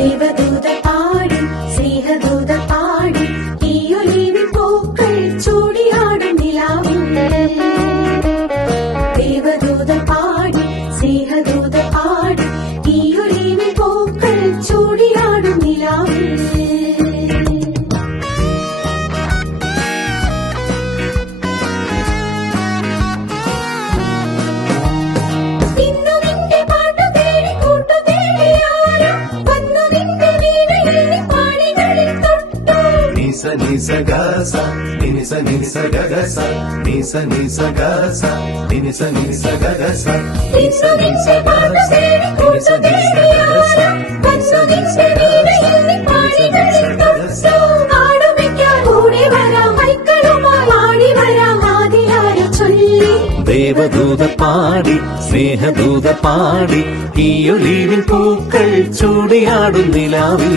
ദേവദൂത പാടി സ്നേഹദൂത പാടി ഈ ഒലിവിൻ പൂക്കൾ ചൂടിയാടും നിലാവിൽ ദേവദൂത പാടി സ്നേഹദൂത പാടി ഈ ഒലിവിൻ പൂക്കൾ ചൂടിയാടും നിലാവിൽ Nisa gasa, nisa nisa gasa, nisa nisa gasa, nisa nisa gasa, nisa nisa gasa, nisa nisa gasa, nisa nisa gasa, ദേവദൂത പാടി സ്നേഹദൂത പാടി ഈ ഒലിവിൻ പൂക്കൾ ചൂടിയാടും നിലാവിൽ